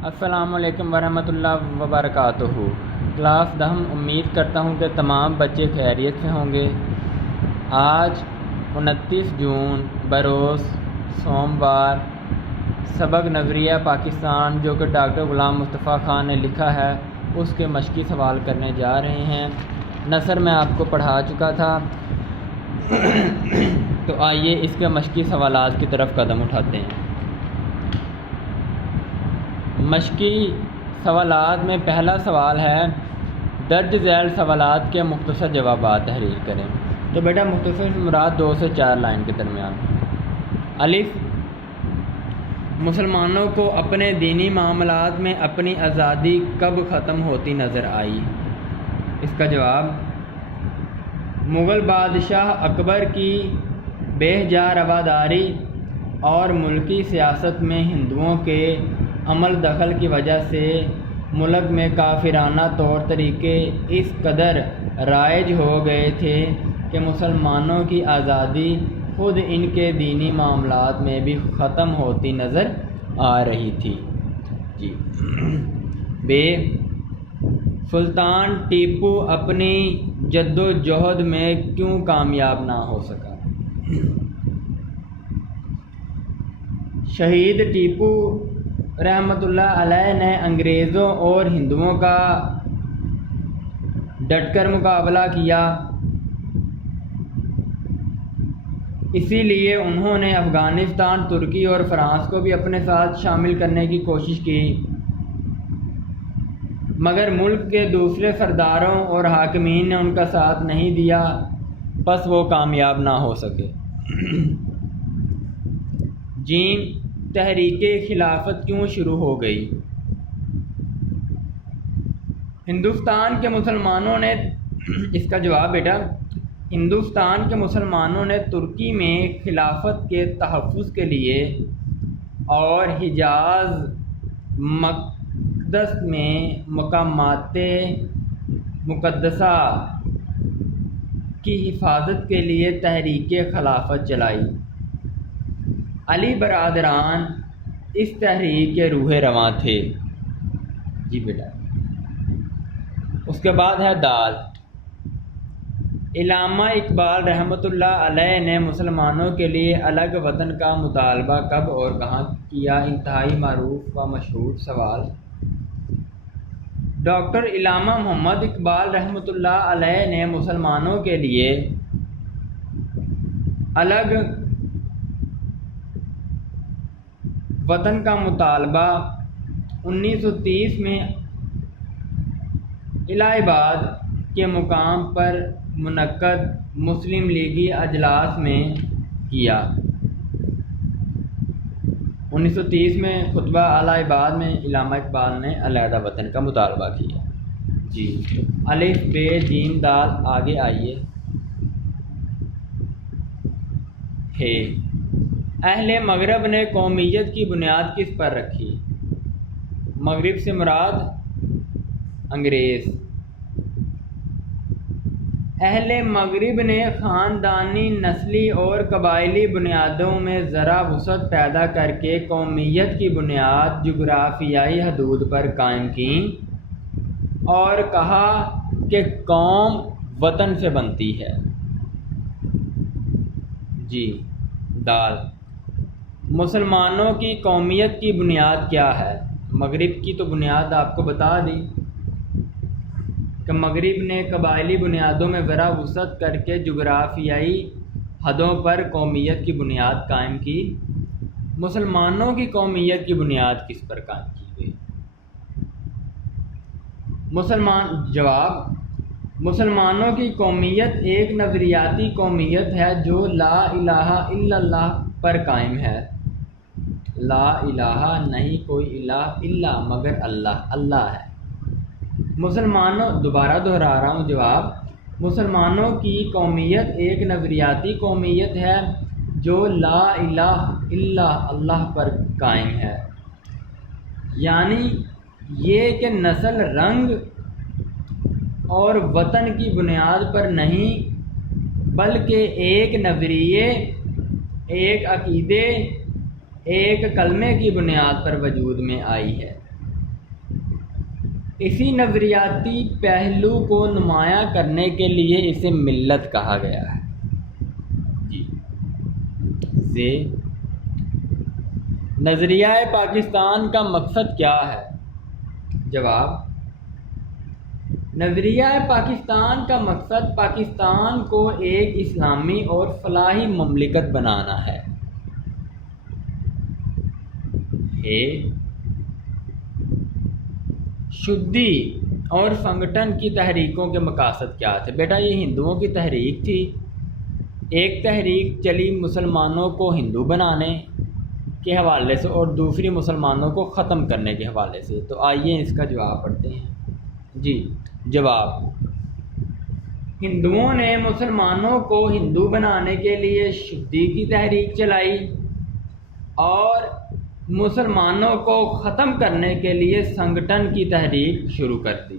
السلام علیکم ورحمۃ اللہ وبرکاتہ۔ کلاس 10 امید کرتا ہوں کہ تمام بچے خیریت سے ہوں گے۔ آج 29 جون بروز سوموار سبق نظریہ پاکستان جو کہ ڈاکٹر غلام مصطفیٰ خان نے لکھا ہے اس کے مشقی سوال کرنے جا رہے ہیں۔ نثر میں آپ کو پڑھا چکا تھا تو آئیے اس کے مشقی سوالات کی طرف قدم اٹھاتے ہیں۔ مشقی سوالات میں پہلا سوال ہے، درج ذیل سوالات کے مختصر جوابات تحریر کریں۔ تو بیٹا مختصر سے مراد 2 سے 4 لائن کے درمیان۔ الف، مسلمانوں کو اپنے دینی معاملات میں اپنی آزادی کب ختم ہوتی نظر آئی؟ اس کا جواب، مغل بادشاہ اکبر کی بے جا رواداری اور ملکی سیاست میں ہندوؤں کے عمل دخل کی وجہ سے ملک میں کافرانہ طور طریقے اس قدر رائج ہو گئے تھے کہ مسلمانوں کی آزادی خود ان کے دینی معاملات میں بھی ختم ہوتی نظر آ رہی تھی۔ جی بے، سلطان ٹیپو اپنی جد و جہد میں کیوں کامیاب نہ ہو سکا؟ شہید ٹیپو رحمۃ اللہ علیہ نے انگریزوں اور ہندوؤں کا ڈٹ کر مقابلہ کیا، اسی لیے انہوں نے افغانستان، ترکی اور فرانس کو بھی اپنے ساتھ شامل کرنے کی کوشش کی، مگر ملک کے دوسرے سرداروں اور حاکمین نے ان کا ساتھ نہیں دیا، پس وہ کامیاب نہ ہو سکے۔ جیم، تحریک خلافت کیوں شروع ہو گئی؟ ہندوستان کے مسلمانوں نے، اس کا جواب بیٹا، ہندوستان کے مسلمانوں نے ترکی میں خلافت کے تحفظ کے لیے اور حجاز مقدس میں مقامات مقدسہ کی حفاظت کے لیے تحریک خلافت چلائی۔ علی برادران اس تحریک کے روح رواں تھے۔ جی بیٹا، اس کے بعد ہے دال، علامہ اقبال رحمۃ اللہ علیہ نے مسلمانوں کے لیے الگ وطن کا مطالبہ کب اور کہاں کیا؟ انتہائی معروف و مشہور سوال۔ ڈاکٹر علامہ محمد اقبال رحمۃ اللہ علیہ نے مسلمانوں کے لیے الگ وطن کا مطالبہ 1930 میں الہ آباد کے مقام پر منعقد مسلم لیگی اجلاس میں کیا۔ 1930 میں خطبہ الہ آباد میں علامہ اقبال نے علیحدہ وطن کا مطالبہ کیا۔ جی الف بے جیم دال، آگے آئیے۔ ہے، اہل مغرب نے قومیت کی بنیاد کس پر رکھی؟ مغرب سے مراد انگریز۔ اہل مغرب نے خاندانی، نسلی اور قبائلی بنیادوں میں ذرا وسعت پیدا کر کے قومیت کی بنیاد جغرافیائی حدود پر قائم کی اور کہا کہ قوم وطن سے بنتی ہے۔ جی دال، مسلمانوں کی قومیت کی بنیاد کیا ہے؟ مغرب کی تو بنیاد آپ کو بتا دی کہ مغرب نے قبائلی بنیادوں میں ذرا وسعت کر کے جغرافیائی حدوں پر قومیت کی بنیاد قائم کی۔ مسلمانوں کی قومیت کی بنیاد کس پر قائم کی گئی؟ جواب، مسلمانوں کی قومیت ایک نظریاتی قومیت ہے جو لا الہ الا اللہ پر قائم ہے۔ لا الہ، نہیں کوئی الہ، الا مگر اللہ، اللہ ہے۔ مسلمانوں، دوبارہ دہرا رہا ہوں جواب، مسلمانوں کی قومیت ایک نظریاتی قومیت ہے جو لا الہ الا اللہ پر قائم ہے، یعنی یہ کہ نسل، رنگ اور وطن کی بنیاد پر نہیں بلکہ ایک نظریے، ایک عقیدے، ایک کلمے کی بنیاد پر وجود میں آئی ہے۔ اسی نظریاتی پہلو کو نمایاں کرنے کے لیے اسے ملت کہا گیا ہے۔ جی نظریہ پاکستان کا مقصد کیا ہے؟ جواب، نظریہ پاکستان کا مقصد پاکستان کو ایک اسلامی اور فلاحی مملکت بنانا ہے۔ شدی اور سنگٹن کی تحریکوں کے مقاصد کیا تھے؟ بیٹا یہ ہندوؤں کی تحریک تھی، ایک تحریک چلی مسلمانوں کو ہندو بنانے کے حوالے سے اور دوسری مسلمانوں کو ختم کرنے کے حوالے سے۔ تو آئیے اس کا جواب پڑھتے ہیں۔ جی جواب، ہندوؤں نے مسلمانوں کو ہندو بنانے کے لیے شدی کی تحریک چلائی اور مسلمانوں کو ختم کرنے کے لیے سنگٹن کی تحریک شروع کر دی۔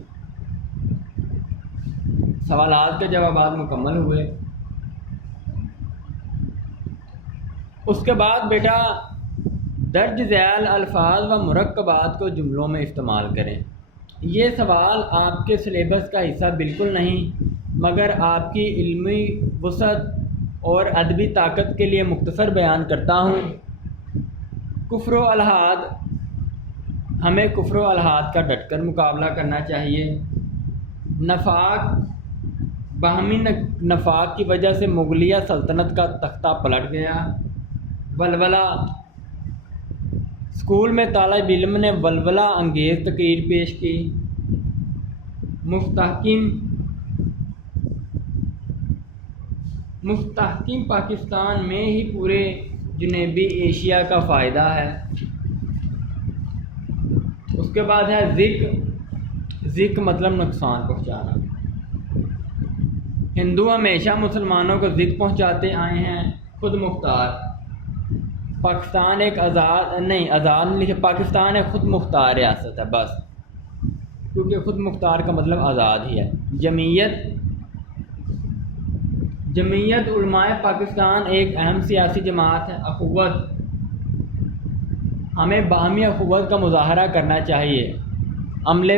سوالات کے جوابات مکمل ہوئے۔ اس کے بعد بیٹا درج ذیل الفاظ و مرکبات کو جملوں میں استعمال کریں۔ یہ سوال آپ کے سلیبس کا حصہ بالکل نہیں، مگر آپ کی علمی وسعت اور ادبی طاقت کے لیے مختصر بیان کرتا ہوں۔ کفر و الحاد، ہمیں کفر و الحاد کا ڈٹ کر مقابلہ کرنا چاہیے۔ نفاق، باہمی نفاق کی وجہ سے مغلیہ سلطنت کا تختہ پلٹ گیا۔ ولولہ، اسکول میں طالب علم نے ولولہ انگیز تقریر پیش کی۔ مستحکم پاکستان میں ہی پورے جنوبی ایشیا کا فائدہ ہے۔ اس کے بعد ہے ذک مطلب نقصان پہنچانا۔ ہندو ہمیشہ مسلمانوں کو ذک پہنچاتے آئے ہیں۔ خود مختار، پاکستان ایک آزاد نہیں لکھے، پاکستان ایک خود مختار ریاست ہے بس، کیونکہ خود مختار کا مطلب آزاد ہی ہے۔ جمعیت علماء پاکستان ایک اہم سیاسی جماعت ہے۔ اخوت، ہمیں باہمی اخوت کا مظاہرہ کرنا چاہیے۔ عمل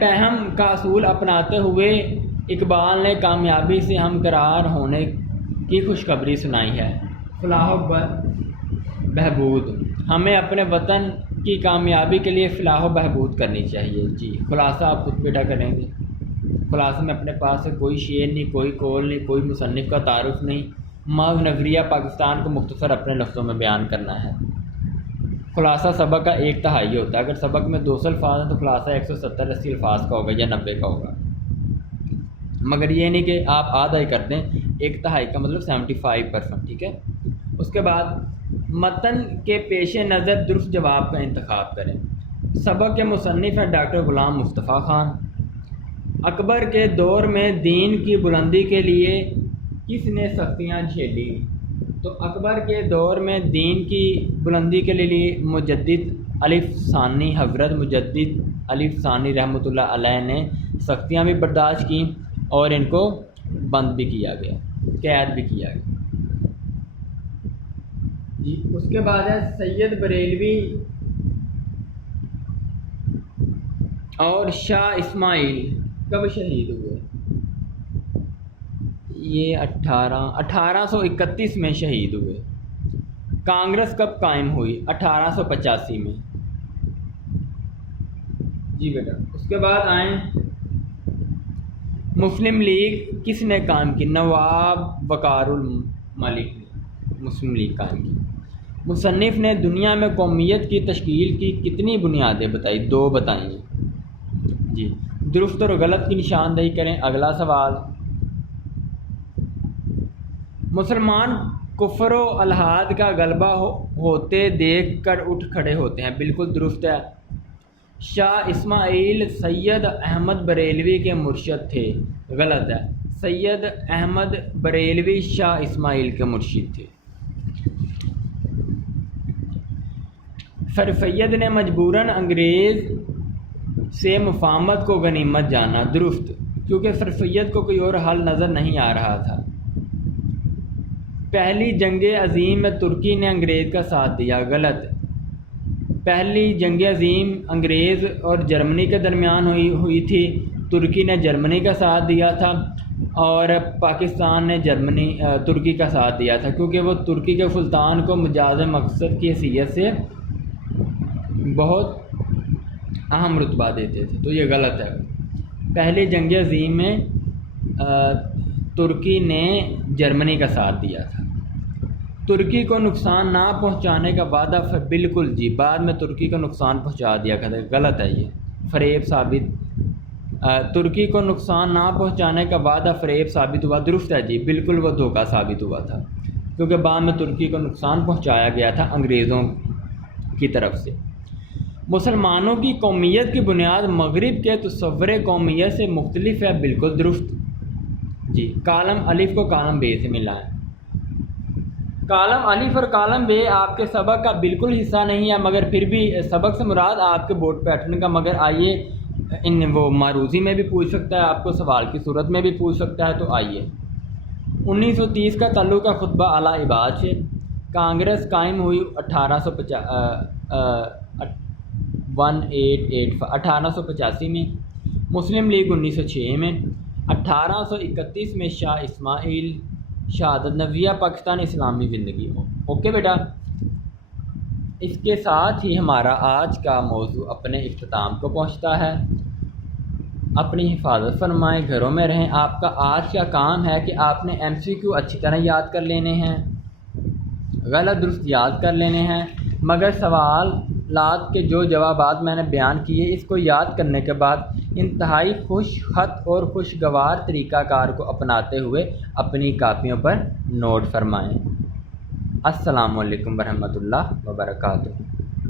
پہم کا اصول اپناتے ہوئے اقبال نے کامیابی سے ہمکنار ہونے کی خوشخبری سنائی ہے۔ فلاح و بہبود، ہمیں اپنے وطن کی کامیابی کے لیے فلاح و بہبود کرنی چاہیے۔ جی خلاصہ آپ خود بیٹا کریں گے۔ خلاصے میں اپنے پاس سے کوئی شعر نہیں، کوئی قول نہیں، کوئی مصنف کا تعارف نہیں، محض نظریہ پاکستان کو مختصر اپنے لفظوں میں بیان کرنا ہے۔ خلاصہ سبق کا 1/3 ہوتا ہے۔ اگر سبق میں 200 الفاظ ہیں تو خلاصہ 170-80 الفاظ کا ہوگا یا 90 کا ہوگا، مگر یہ نہیں کہ آپ آدھا ہی کر دیں۔ 1/3 کا مطلب 75%، ٹھیک ہے۔ اس کے بعد متن کے پیش نظر درست جواب کا انتخاب کریں۔ سبق کے مصنف ہیں ڈاکٹر غلام مصطفیٰ خان۔ اکبر کے دور میں دین کی بلندی کے لیے کس نے سختیاں جھیلی؟ تو اکبر کے دور میں دین کی بلندی کے لیے مجدد الف ثانی، حضرت مجدد الف ثانی رحمۃ اللہ علیہ نے سختیاں بھی برداشت کیں اور ان کو بند بھی کیا گیا، قید بھی کیا گیا۔ جی اس کے بعد ہے سید بریلوی اور شاہ اسماعیل کب شہید ہوئے؟ یہ 1831 میں شہید ہوئے۔ کانگریس کب قائم ہوئی؟ 1885 میں۔ جی بیٹا اس کے بعد آئیں، مسلم لیگ کس نے قائم کی؟ نواب وقار الملک نے مسلم لیگ قائم کی۔ مصنف نے دنیا میں قومیت کی تشکیل کی کتنی بنیادیں بتائی؟ 2 بتائیں۔ جی درست اور غلط کی نشاندہی کریں۔ اگلا سوال، مسلمان کفر و الحاد کا غلبہ ہوتے دیکھ کر اٹھ کھڑے ہوتے ہیں، بالکل درست ہے۔ شاہ اسماعیل سید احمد بریلوی کے مرشد تھے، غلط ہے۔ سید احمد بریلوی شاہ اسماعیل کے مرشد تھے۔ سر سید نے مجبوراً انگریز سے مفاہمت کو غنیمت جانا، درست، کیونکہ سر سید کو کوئی اور حل نظر نہیں آ رہا تھا۔ پہلی جنگ عظیم میں ترکی نے انگریز کا ساتھ دیا، غلط۔ پہلی جنگ عظیم انگریز اور جرمنی کے درمیان ہوئی تھی۔ ترکی نے جرمنی کا ساتھ دیا تھا اور پاکستان نے ترکی کا ساتھ دیا تھا، کیونکہ وہ ترکی کے سلطان کو مجاز مقصد کی حیثیت سے بہت اہم رتبہ دیتے تھے، تو یہ غلط ہے۔ پہلی جنگ عظیم میں ترکی نے جرمنی کا ساتھ دیا تھا۔ ترکی کو نقصان نہ پہنچانے کا وعدہ بالکل جی، بعد میں ترکی کو نقصان پہنچا دیا تھا، غلط ہے یہ، فریب ثابت۔ ترکی کو نقصان نہ پہنچانے کا وعدہ فریب ثابت ہوا، درست ہے جی، بالکل وہ دھوکہ ثابت ہوا تھا، کیونکہ بعد میں ترکی کو نقصان پہنچایا گیا تھا انگریزوں کی طرف سے۔ مسلمانوں کی قومیت کی بنیاد مغرب کے تصور قومیت سے مختلف ہے، بالکل درست جی۔ کالم الف کو کالم بے سے ملائیں۔ کالم الف اور کالم بے آپ کے سبق کا بالکل حصہ نہیں ہے، مگر پھر بھی سبق سے مراد آپ کے بورڈ پیٹرن کا، مگر آئیے وہ معروضی میں بھی پوچھ سکتا ہے، آپ کو سوال کی صورت میں بھی پوچھ سکتا ہے، تو آئیے۔ 1930 کا تعلق ہے خطبہ اعلیٰ عباد سے۔ کانگریس قائم ہوئی 1885 میں، مسلم لیگ 1906 میں، 1831 میں شاہ اسماعیل شہادت نویہ پاکستان اسلامی زندگی۔ اوکے بیٹا، اس کے ساتھ ہی ہمارا آج کا موضوع اپنے اختتام کو پہنچتا ہے۔ اپنی حفاظت فرمائیں، گھروں میں رہیں۔ آپ کا آج کا کام ہے کہ آپ نے MCQ اچھی طرح یاد کر لینے ہیں، غلط درست یاد کر لینے ہیں، مگر سوالات کے جو جوابات میں نے بیان کیے اس کو یاد کرنے کے بعد انتہائی خوش خط اور خوشگوار طریقہ کار کو اپناتے ہوئے اپنی کاپیوں پر نوٹ فرمائیں۔ السلام علیکم ورحمۃ اللہ وبرکاتہ۔